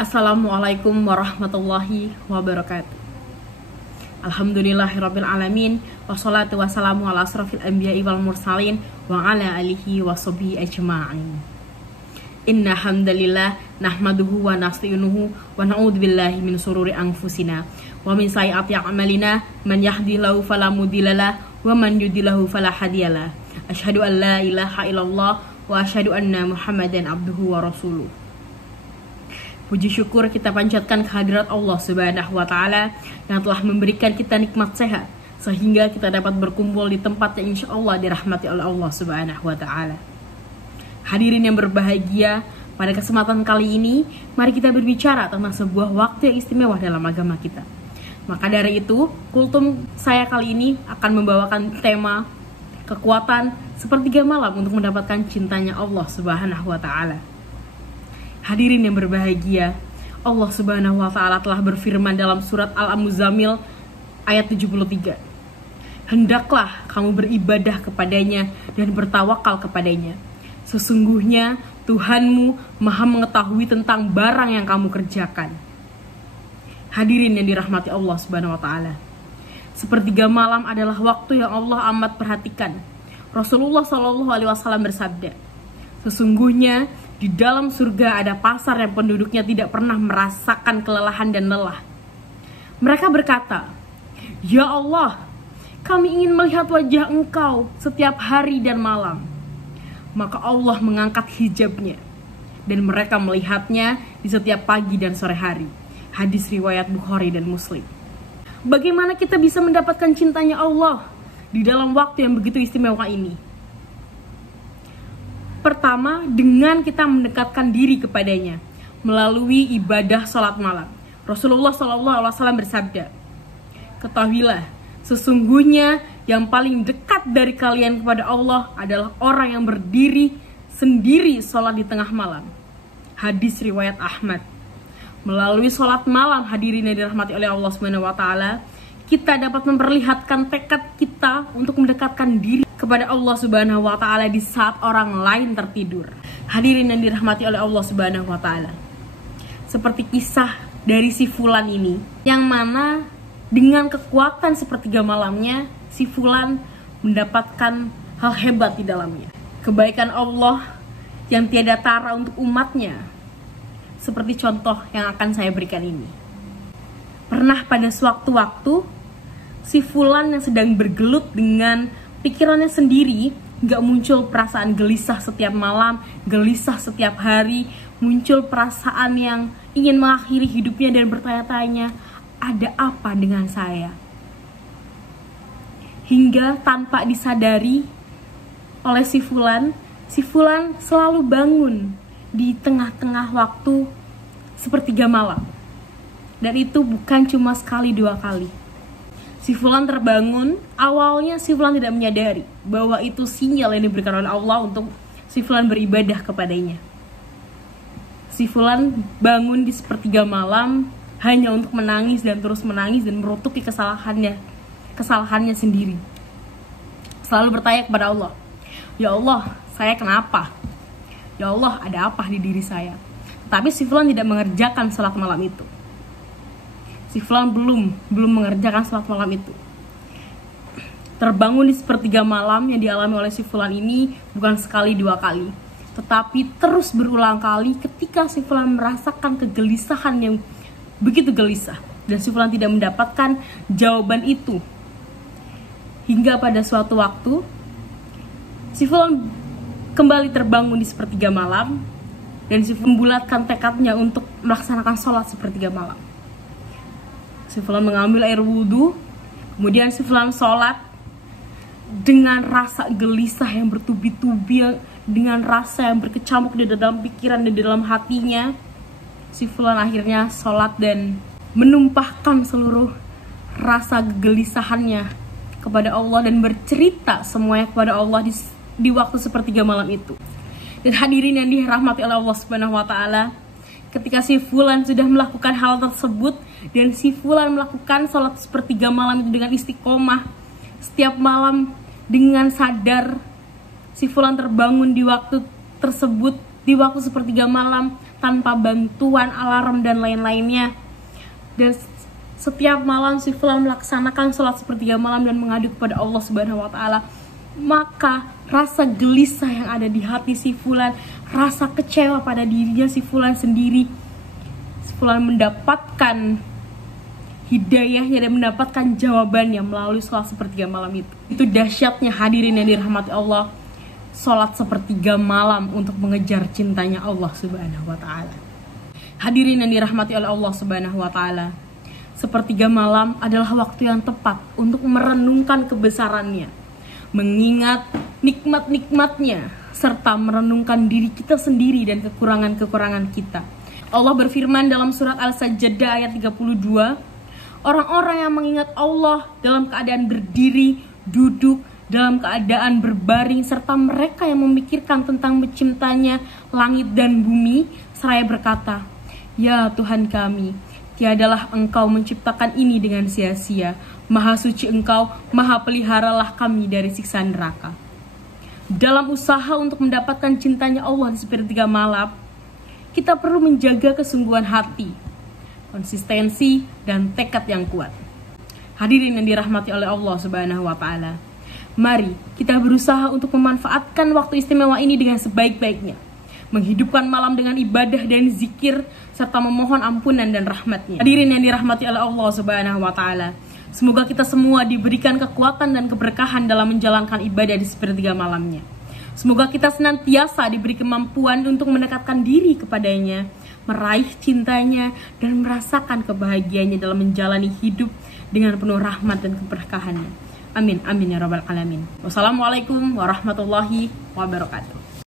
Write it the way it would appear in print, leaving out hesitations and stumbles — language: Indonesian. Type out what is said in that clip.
Assalamualaikum warahmatullahi wabarakatuh. Alhamdulillahirabbil alamin, wassalatu wassalamu ala asrofil anbiya'i wal mursalin wa ala alihi washabihi ajma'in. Inna hamdalillah nahmaduhu wa nasta'inuhu wa na'udzubillahi min sururi anfusina wa min sayyiati a'malina, man yahdihillahu fala mudhillalah wa man yudhlilhu fala hadiyalah. Asyhadu an la ilaha illallah wa asyhadu anna Muhammadan abduhu wa rasuluh. Puji syukur kita panjatkan kehadirat Allah Subhanahu wa Ta'ala yang telah memberikan kita nikmat sehat sehingga kita dapat berkumpul di tempat yang insya Allah dirahmati oleh Allah Subhanahu wa Ta'ala. Hadirin yang berbahagia, pada kesempatan kali ini mari kita berbicara tentang sebuah waktu yang istimewa dalam agama kita. Maka dari itu, kultum saya kali ini akan membawakan tema kekuatan sepertiga malam untuk mendapatkan cintanya Allah Subhanahu wa Ta'ala. Hadirin yang berbahagia, Allah Subhanahu wa Ta'ala telah berfirman dalam surat Al-Muzammil ayat 73. Hendaklah kamu beribadah kepadanya dan bertawakal kepadanya. Sesungguhnya Tuhanmu Maha mengetahui tentang barang yang kamu kerjakan. Hadirin yang dirahmati Allah Subhanahu wa Ta'ala, sepertiga malam adalah waktu yang Allah amat perhatikan. Rasulullah SAW bersabda, sesungguhnya di dalam surga ada pasar yang penduduknya tidak pernah merasakan kelelahan dan lelah. Mereka berkata, Ya Allah, kami ingin melihat wajah Engkau setiap hari dan malam. Maka Allah mengangkat hijabnya dan mereka melihatnya di setiap pagi dan sore hari. Hadis riwayat Bukhari dan Muslim. Bagaimana kita bisa mendapatkan cintanya Allah di dalam waktu yang begitu istimewa ini? Pertama, dengan kita mendekatkan diri kepadanya melalui ibadah salat malam. Rasulullah SAW bersabda, ketahuilah, sesungguhnya yang paling dekat dari kalian kepada Allah adalah orang yang berdiri sendiri salat di tengah malam. Hadis riwayat Ahmad. Melalui salat malam, hadirin yang dirahmati oleh Allah Subhanahu wa Ta'ala, kita dapat memperlihatkan tekad kita untuk mendekatkan diri kepada Allah Subhanahu wa Ta'ala di saat orang lain tertidur. Hadirin yang dirahmati oleh Allah Subhanahu wa Ta'ala, seperti kisah dari si Fulan ini, yang mana dengan kekuatan sepertiga malamnya, si Fulan mendapatkan hal hebat di dalamnya. Kebaikan Allah yang tiada tara untuk umatnya, seperti contoh yang akan saya berikan ini. Pernah pada sewaktu-waktu si Fulan yang sedang bergelut dengan pikirannya sendiri, gak muncul perasaan gelisah setiap malam, gelisah setiap hari, muncul perasaan yang ingin mengakhiri hidupnya dan bertanya-tanya, ada apa dengan saya? Hingga tanpa disadari oleh si Fulan selalu bangun di tengah-tengah waktu sepertiga malam. Dan itu bukan cuma sekali dua kali. Si Fulan terbangun, awalnya si Fulan tidak menyadari bahwa itu sinyal yang diberikan oleh Allah untuk si Fulan beribadah kepadanya. Si Fulan bangun di sepertiga malam hanya untuk menangis dan terus menangis dan merutuki kesalahannya sendiri. Selalu bertanya kepada Allah, Ya Allah, saya kenapa? Ya Allah, ada apa di diri saya? Tapi si Fulan tidak mengerjakan salat malam itu. Si Fulan belum mengerjakan salat malam itu. Terbangun di sepertiga malam yang dialami oleh si Fulan ini bukan sekali dua kali, tetapi terus berulang kali ketika si Fulan merasakan kegelisahan yang begitu gelisah dan si Fulan tidak mendapatkan jawaban itu. Hingga pada suatu waktu si Fulan kembali terbangun di sepertiga malam dan si Fulan membulatkan tekadnya untuk melaksanakan sholat sepertiga malam. Si Fulan mengambil air wudhu, kemudian si Fulan sholat dengan rasa gelisah yang bertubi-tubi, dengan rasa yang berkecamuk di dalam pikiran dan di dalam hatinya. Si Fulan akhirnya sholat dan menumpahkan seluruh rasa kegelisahannya kepada Allah dan bercerita semuanya kepada Allah di waktu sepertiga malam itu. Dan hadirin yang dirahmati oleh Allah Subhanahu wa Ta'ala, ketika si Fulan sudah melakukan hal tersebut dan si Fulan melakukan sholat sepertiga malam itu dengan istiqomah setiap malam dengan sadar, si Fulan terbangun di waktu tersebut, di waktu sepertiga malam tanpa bantuan alarm dan lain-lainnya. Dan setiap malam si fulan melaksanakan sholat sepertiga malam dan mengadu kepada Allah Subhanahu wa Ta'ala, maka rasa gelisah yang ada di hati si fulan, rasa kecewa pada dirinya si fulan sendiri, si fulan mendapatkan hidayahnya dan mendapatkan jawabannya melalui sholat sepertiga malam itu. Itu dahsyatnya hadirin yang dirahmati Allah, sholat sepertiga malam untuk mengejar cintanya Allah Subhanahu wa Ta'ala. Hadirin yang dirahmati oleh Allah Subhanahu wa Ta'ala, sepertiga malam adalah waktu yang tepat untuk merenungkan kebesarannya, mengingat nikmat-nikmatnya, serta merenungkan diri kita sendiri dan kekurangan-kekurangan kita. Allah berfirman dalam surat Al-Sajdah ayat 32, orang-orang yang mengingat Allah dalam keadaan berdiri, duduk, dalam keadaan berbaring, serta mereka yang memikirkan tentang menciptanya langit dan bumi, seraya berkata, "Ya Tuhan kami, tiadalah Engkau menciptakan ini dengan sia-sia. Maha suci Engkau, Maha peliharalah kami dari siksa neraka." Dalam usaha untuk mendapatkan cintanya Allah di sepertiga malam, kita perlu menjaga kesungguhan hati, konsistensi, dan tekad yang kuat. Hadirin yang dirahmati oleh Allah Subhanahu wa Ta'ala, mari kita berusaha untuk memanfaatkan waktu istimewa ini dengan sebaik-baiknya, menghidupkan malam dengan ibadah dan zikir, serta memohon ampunan dan rahmatnya. Hadirin yang dirahmati oleh Allah Subhanahu wa Ta'ala, semoga kita semua diberikan kekuatan dan keberkahan dalam menjalankan ibadah di sepertiga malamnya. Semoga kita senantiasa diberi kemampuan untuk mendekatkan diri kepadanya, meraih cintanya, dan merasakan kebahagiaannya dalam menjalani hidup dengan penuh rahmat dan keberkahannya. Amin, amin ya rabbal alamin. Wassalamualaikum warahmatullahi wabarakatuh.